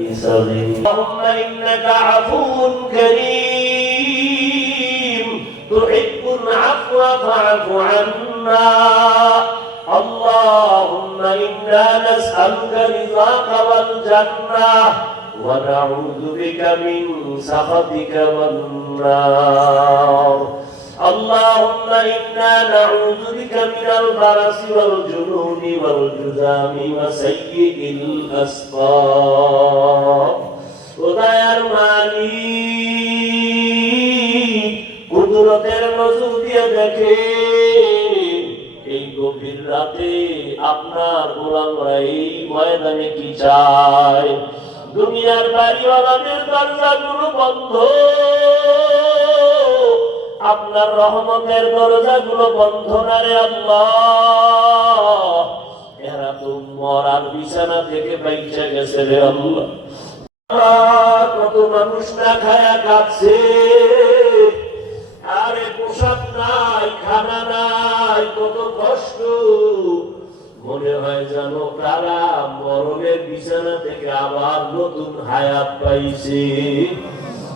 اللهم إنك عفو كريم تحب العفو فاعف عنا اللهم إنا نسألك رضاك والجنة ونعوذ بك من سخطك والنار اللهم إنا نعوذ بك من البرص والجنون والجذام وسيء الأسقام উদয়ার মালিক কুদরতের নজর দিয়ে দেখে এই গভীর রাতে আপনার গোলামরা এই ময়দানে কি চায় দুনিয়ার বাড়িওয়ালাদের দরজাগুলো বন্ধ আপনার রহমতের দরজাগুলো বন্ধ না রে আল্লাহ। তো মরার বিছানা থেকে বাইচা গেছে রে আল্লাহ। কত মানুষ না খায়া আরে পোশাক নাই খানা নাই কত কষ্ট। মনে হয় যেন তারা মরণের বিছানা থেকে আবার নতুন হায়াত পাইছে।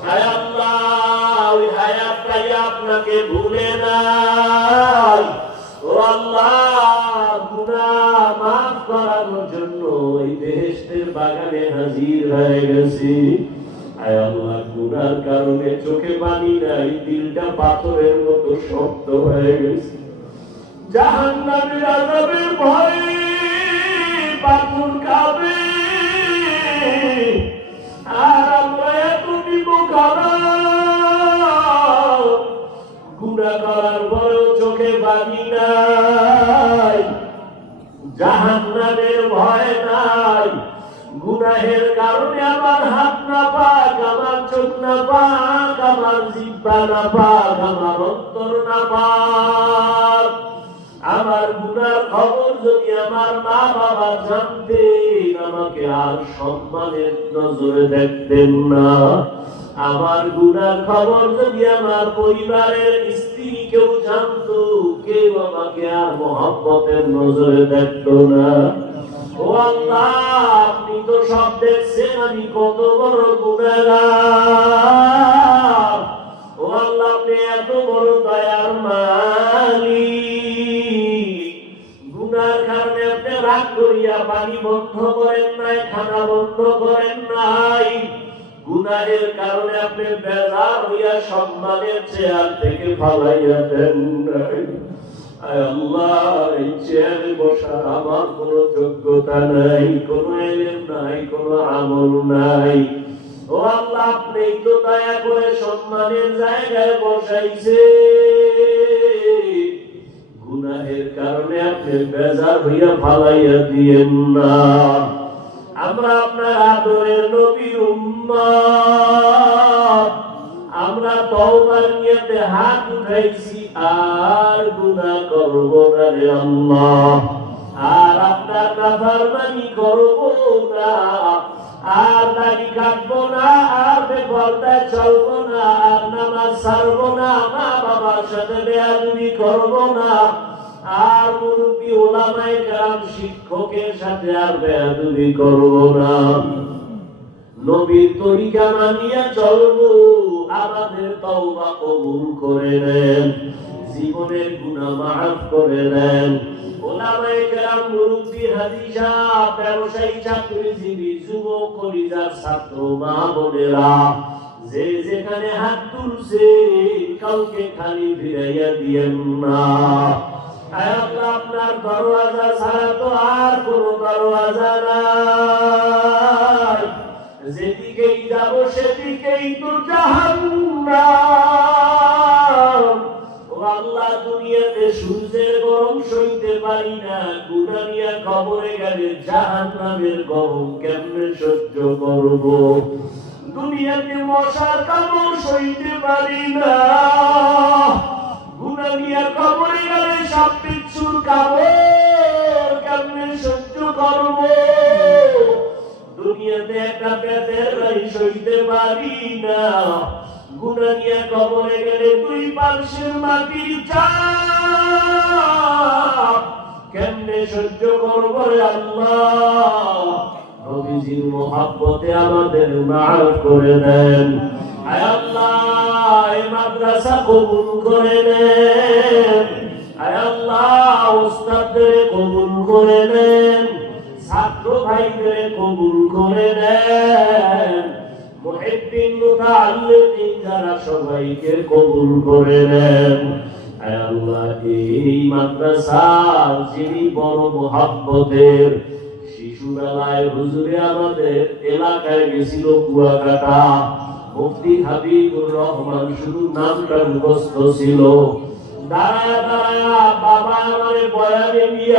হায় আল্লাহ, ওই আপনাকে ভুলে নাই। ও আল্লাহ, গুনাহ জন্য বেহেশতের বাগানে হাজির হয়ে গেছি। আয় আল্লাহ গুনার কারণে চোখে পানি নাই, দিলটা পাথরের মতো শক্ত হয়ে গেছে। জাহান্নামের পাথর না পাক আমার জিব্বা না পাক আমার অন্তর না পাক আমার গুনার খবর যদি আমার মা বাবা জানতেন, আমাকে আর সম্মানের নজরে দেখতেন না। আমার গুনার খবর যদি আমার পরিবারের স্ত্রী কেউ জানতো, কেউ আমাকে আর মহব্বতের নজরে দেখতো না। ও আল্লাহ, আপনি তো সব দেখছেন, আমি কত বড় গুণাগার। ও আল্লাহ, আপনি এত বড় দয়ার মালিক। গুনার কারণে আপনি রাগ করিয়া পানি বন্ধ করেন নাই, খানা বন্ধ করেন নাই। গুনাহের কারণে আপনি বেজার হইয়া সম্মানের চেয়ার থেকে ফালাইয়া দেন যোগ্যতা নাই নাই সম্মানের জায়গায় বসাইছে। গুনাহের কারণে আপনি বেজার হইয়া ফালাইয়া দিয়েন না। আমরা আপনার আদরের নবীর উম্মত আমরা তওবার নিয়তে হাত উঠাইছি, আর গুনাহ করব না রে আল্লাহ। আর আপনার নাফরমানি করব না, আর দাড়ি কাটবো না, আর বেপরদায় চলবো না, আর নামাজ ছাড়বো না, মা বাবার সাথে বেয়াদবি করব না। আর মুরব্বী ওলামায়ে কেরাম শিক্ষকের সাথে আর বেয়াদবি করব না। নবীর তরিকা মানিয়া চলবো। আমাদের তওবা কবুল করে নেন, জীবনের গুনাহ মাফ করে দেন ওলামায়ে কেরাম, মুরব্বী হাদিসা, ব্যবসায়ী, চাকরিজীবী, যুবক, কলিজার ছাত্র, মা বোনেরা, যে যেখানে হাত তুলছে, কাউকে খালি ফিরাইয়া দিয়েন না। আপনার দরওয়াজা ছাড়া তো আর কোনো দরওয়াজা যেদিকেই যাব সেদিকেই তো আল্লাহ, দুনিয়াতে সূর্যের গরম সইতে পারি না। গুনানিয়া কবরে গেলে জাহান্নামের গরম কেমনে সহ্য করব? দুনিয়াতে মশার কামড় সইতে পারি না। গুনানিয়া কবরে গেলে সব পিচ্ছুর কামড় কেমনে সহ্য করব? দুনিয়াতে একটা সইতে পারি না। গুনানিয়া কবরে গেলে দুই পার্শ্বের মাটির চাপ কেমনে সহ্য করব আল্লাহ? নবীজির মোহাব্বতে আমাদের মাফ করে দেন। আয় মাদ্রাসা কবুল করে নেন। আয় আল্লাহ কবুল করে নেন। ছাত্র কবুল করে মুতাআল্লিমিন যারা সবাইকে কবুল করে আল্লাহ, এই মাদ্রাসা যিনি বড় শিশুবেলায় হুজুরে আমাদের এলাকায় গেছিল কুয়াকাটা। মুফতি হাবিবুর রহমান শুধু নামটা মুখস্থ ছিল। দাঁড়ায় দাঁড়ায়, বাবা আমার বয়ানে নিয়ে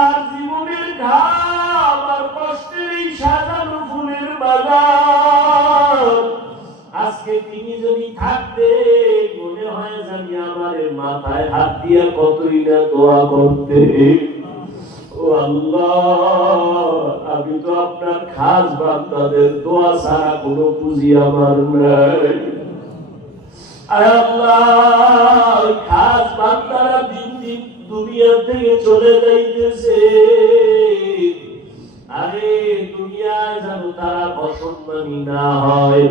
আজকে তিনি যদি থাকতে, মনে হয় জানি আমার মাথায় হাত দিয়া কতই না দোয়া করতে। ও আল্লাহ, আমি তো আপনার খাস বান্দাদের দোয়া কোনো পুঁজি আমার নাই। আল্লাহ, খাস বান্দারা দিন দিন দুনিয়া থেকে চলে যাইতেছে। আরে, দুনিয়ায় যেন তারা অসম্মানী না হয়।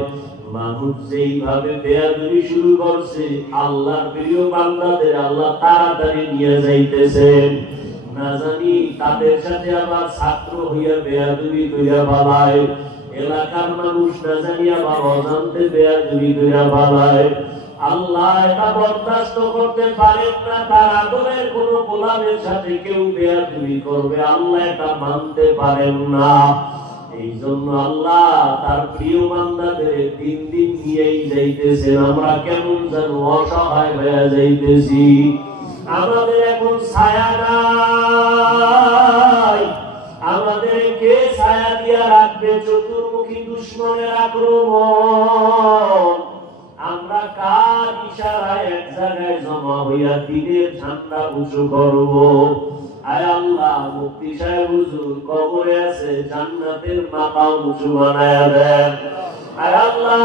মানুষ যেইভাবে বেয়াদুরি শুরু করছে, আল্লাহর প্রিয় বান্দাদের আল্লাহ তাড়াতাড়ি নিয়ে যাইতেছেন না জানি তাদের সাথে আবার ছাত্র হইয়া বেয়াদুরি কইরা পালায়, এলাকার মানুষ না জানি আবার অজান্তে পালায়। আল্লাহ এটা বরদাস্ত করতে পারেন না, তার আদরের কোন গোলামের সাথে কেউ করবে, আল্লাহ এটা মানতে পারেন না। এই জন্য আল্লাহ তার প্রিয় বান্দাদের দিন দিন নিয়েই যাইতেছেন। আমরা কেমন যেন অসহায় হয়ে যাইতেছি। আমাদের এখন ছায়া নাই। আমাদের কে ছায়া দিয়া রাখবে? চতুর্মুখী দুশ্মনের আক্রমণ। আমরা কার ইশারায় এক জায়গায় জমা হইয়া দিনের ঠান্ডা উঁচু করব? আয় আল্লাহ মুক্তি সাহেব হুজুর, কবরে আছে, জান্নাতের মাকাম উঁচু বানায়া দেন। আয় আল্লাহ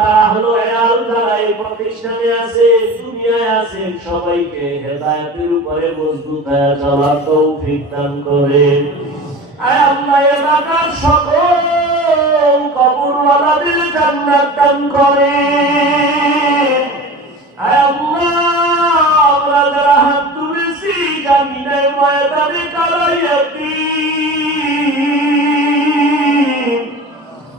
তারা হলো এয়াল যারা এই প্রতিষ্ঠানে আছে, দুনিয়ায় আছে, সবাইকে হেদায়েতের উপরে মজবুত হয়ে চলার তৌফিক দান করেন আয় আল্লাহ এলাকার সকল কবরওয়ালাদের জান্নাত দান করেন আয় আল্লাহ আমরা যারা নাই ময়দানে কালাইয়াতি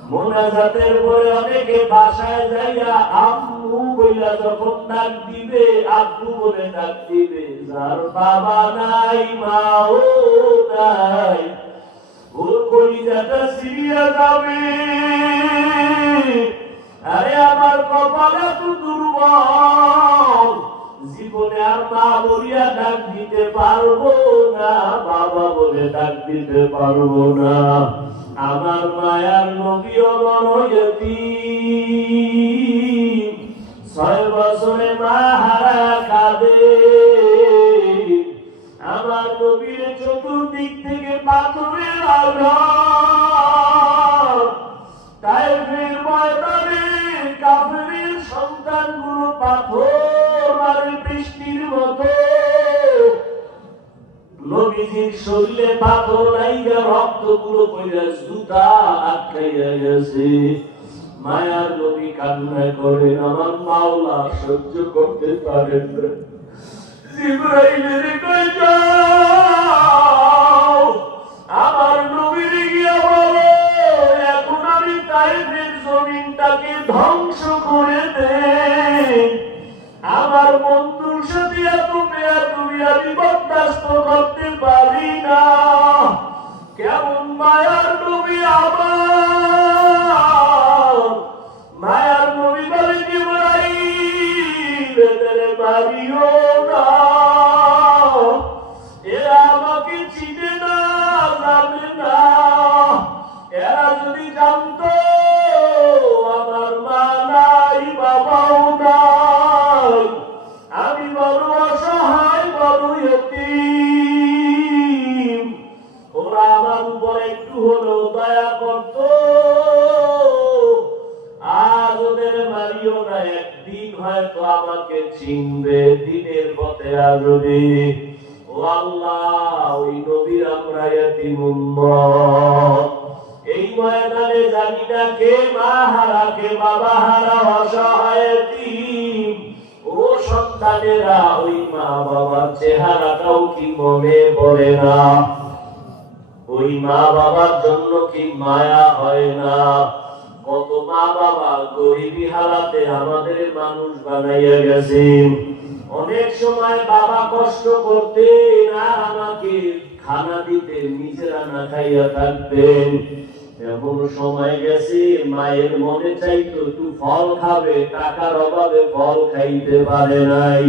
মোনাজাতের পরে অনেকে বাসায় যাইয়া আম্মু বইলা যখন ডাক দিবে, আব্বু বলে ডাক দিবে, যার বাবা নাই, মাও নাই। ওর কলিজাটা সিরিয়া যাবে। আরে আমার কপাল এত দুর্বল। জীবনে আর বলিয়া ডাক দিতে পারব না, বাবা বলে ডাক দিতে পারব না। আমার মায়ার ছয় বছরে মা হারা আমার নবীর চতুর্দিক থেকে পাথরের আঘাত শরীরে পাথর লাইগা রক্তগুলো পড়ে জুতা আটকাইয়া গেছে। মায়ার নবী কান্না করে, আমার মাওলা সহ্য করতে পারেন জিব্রাইলের আমার নবীর গিয়া বলো, এখন আমি তাইফের জমিনটাকে ধ্বংস করে দে আমার এত আমি বরদাস্ত করতে পারি না। কেমন মায়ার নবী আমার? মায়ার নবী বলে জিব্রাইল, এদের মারিও না। না না। এরা আমার মা হারাইও কি মনে পড়ে না? ওই মা বাবার জন্য কি মায়া হয় না? কত মা বাবা গরিবী হালাতে আমাদের মানুষ বানাইয়া গেছেন। অনেক সময় বাবা কষ্ট করতে না আমাকে খানা দিতে, নিজেরা না খাইয়া থাকতেন। এমন সময় গেছে, মায়ের মনে চাইতো, একটু ফল খাবে। টাকার অভাবে ফল খাইতে পারে নাই।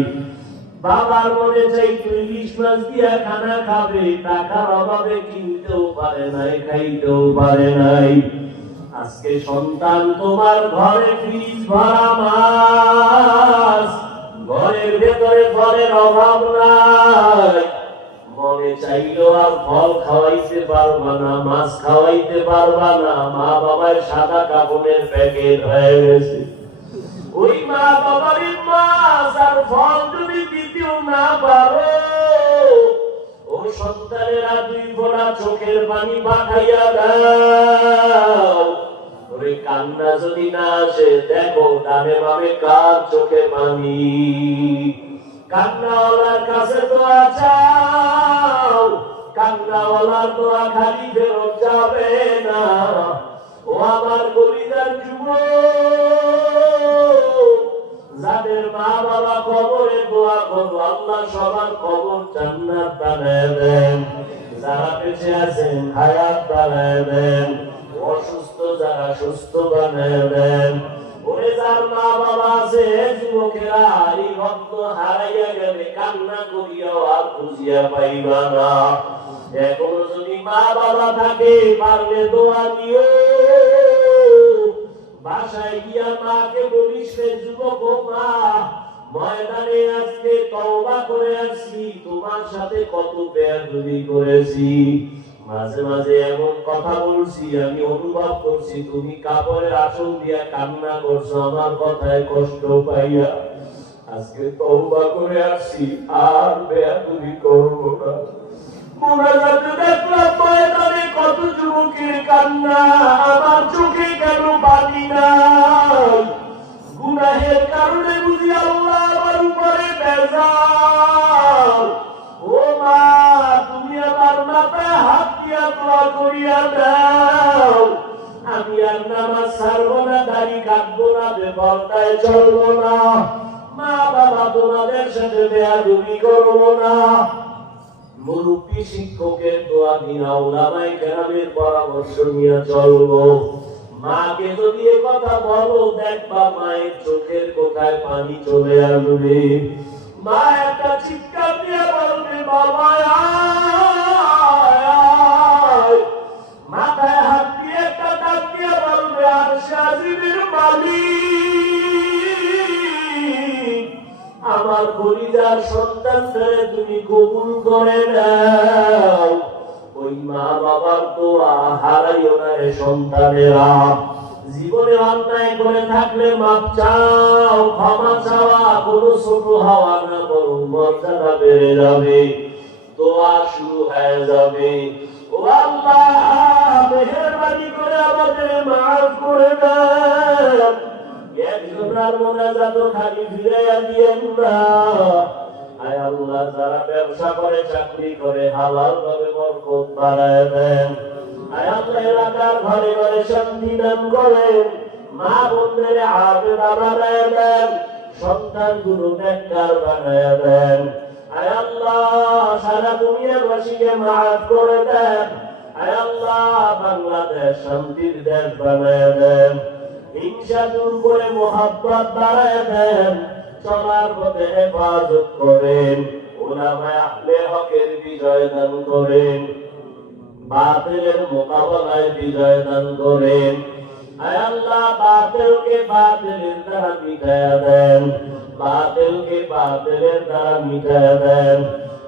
বাবার মনে চাই ইলিশ মাছ দিয়া খানা খাবে, টাকার অভাবে কিনতেও পারে নাই, খাইতেও পারে নাই। আজকে সন্তান তোমার ঘরে ফ্রিজ ভরা মাছ, ঘরের ভেতরে ফলের অভাব নাই। মনে চাইলো আর ফল খাওয়াইতে পারবা না, মাছ খাওয়াইতে পারবা না মা বাবার সাদা কাপড়ের প্যাকেট হয়ে গেছে। ওই মা বাবার মাছ আর ফল যদি দিতেও না পারো ও সন্তানেরা দুই ফোঁটা চোখের পানি পাঠাইয়া দাও। ওরে কান্না যদি না আসে, দেখো ডানে বামে কার চোখে পানি। কান্নাওয়ালার কাছে তো আছাও, কান্নাওয়ালার তো খালি ফেরত যাবে না। ও আমার গরিদার যুবক। যাদের মা বাবা কবরে দোয়া করো, আল্লাহ সবার কবর জান্নাত বানায় দেন। যারা বেঁচে আছেন, হায়াত বানায় দেন। অসুস্থ যারা সুস্থ বানায় দেন। ওরে যার মা বাবা আছে যুবকেরা, এই হারাইয়া গেলে কান্না করিয়াও আর খুঁজিয়া পাইবা না। এখনও যদি মা বাবা থাকে, পারলে দোয়া দিও। বাসায় গিয়া মাকে বলিস রে যুবক মা, ময়দানে আজকে তওবা করে আসছি, তোমার সাথে কত বেয়াদবি করেছি। মাঝে মাঝে এমন কথা বলছি, আমি অনুভব করছি তুমি কাপড়ের আসল দিয়া কান্না করছ, আমার কথায় কষ্ট পাইয়া। আজকে তওবা করে আসছি, আর বেয়াদবি করব না। মোনাজাতে আমি আর নামাজ ছাড়বো না, দাড়ি কাটবো না বেপরদায় চলবো না। মা বাবা তোমাদের সাথে বেয়াদুবি করব না। মুরব্বী শিক্ষকের দোয়া নিয়া ওলামাই কেরামের পরামর্শ নিয়ে চলবো। মাকে যদি এ কথা বলো, দেখবা মায়ের চোখের কোথায় পানি চলে আসবে। মা একটা চিৎকার দিয়ে বলবে, বাবা। মাথায় হাত দিয়ে একটা ডাক দিয়ে বলবে, আর শাজিবের মালিক, আমার পরিবার সন্তানদের তুমি কবুল করে দাও ওই মা বাবার দোয়া হারাইও না রে সন্তানেরা। জীবনে অন্যায় করে থাকলে মাপ চাও, ক্ষমা চাওয়া কোনো ছোট হওয়া না, বরং মর্যাদা বেড়ে যাবে, দোয়া শুরু হয়ে যাবে। ও আল্লাহ! মেহেরবানি করে আমাদের দাও একজনের মোনাজাত খালি ফিরাইয়া দিয়েন না ব্যবসা করে, চাকরি করে, হালাল ভাবে দেন। আয় এলাকার ঘরে ঘরে শান্তি দান করেন। মা বোনদের আবেদা বানায় দেন। সন্তানগুলো বেকার বানায় দেন। আয় আল্লাহ, সারা দুনিয়াবাসীকে মাফ করে দেন। আল্লাহ বাংলাদেশ শান্তির দেশ বানায় দেন। হিংসা দূর করে মোহাব্বত বাড়ায় দেন। চলার পথে হেফাজত করেন। ওলামায় আহলে হকের বিজয় দান করেন। বাতিলের মোকাবেলায় বিজয় দান করেন। আল্লাহ, বাতিলকে বাতিলের দ্বারা মিটায়া দেন। বাতিলকে বাতিলের দ্বারা মিটায়া দেন।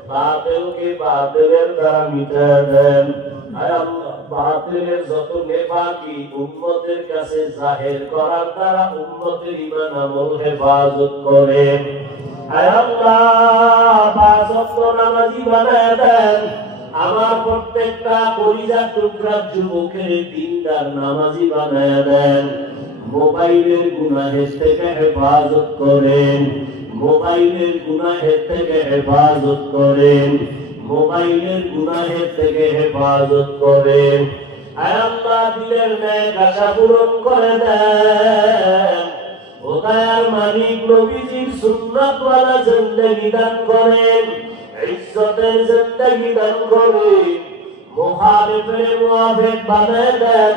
বাতিলকে বাতিলের দ্বারা মিটায়া দেন। বাতিলের যত নেফাকি উম্মতের কাছে ইমান আমল হেফাজত করেন আমার প্রত্যেকটা পরিজার টুকরার যুবকের দিনদার নামাজি বানায় দেন। মোবাইলের গুনাহের থেকে হেফাজত করেন। মোবাইলের গুনাহের থেকে হেফাজত করেন। মোবাইলের গুনাহের থেকে হেফাজত আয় আল্লাহ, দিলের ন্যায় আশা পূরণ করে দেন। মালিক নবীজির সুন্নাতওয়ালা জিন্দেগি দান করেন, ইজ্জতের জিন্দেগি দান বানায় দেন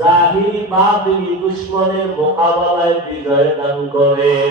জাহিরি বাতিলি দুশ্মনের মোকাবেলায় বিজয় দান করেন।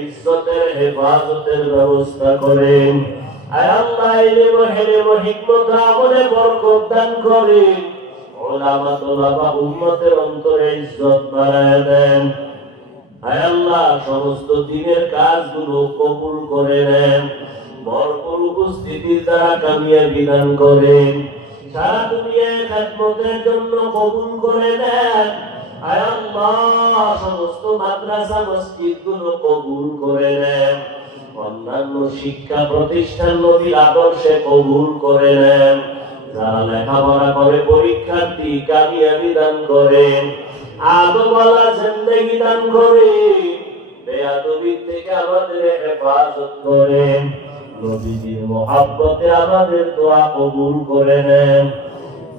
ইজ্জতের হেফাজতের ব্যবস্থা করেন। আল্লাহ ইলম হেলেম হিকমত আমলে বরকত দান করেন। ওলামা উম্মতের অন্তরে ইজ্জত বাড়ায় দেন। আল্লাহ সমস্ত দিনের কাজগুলো কবুল করে নেন। ভরপুর উপস্থিতির দ্বারা বিধান করেন। সারা দুনিয়ায় খেদমতের জন্য কবুল করে নেন। আল্লাহ সমস্ত মাদ্রাসা মসজিদগুলো কবুল করে নেন। অন্যান্য শিক্ষা প্রতিষ্ঠান নদীর আদর্শে কবুল করে নেন। যারা লেখাপড়া করে, পরীক্ষার্থী, কামিয়াবি দান করেন। আদমওয়ালা জিন্দেগি দান করেন বেয়াদবির থেকে আমাদের হেফাজত করেন। নবীজির মহাব্বতে আমাদের দোয়া কবুল করে নেন।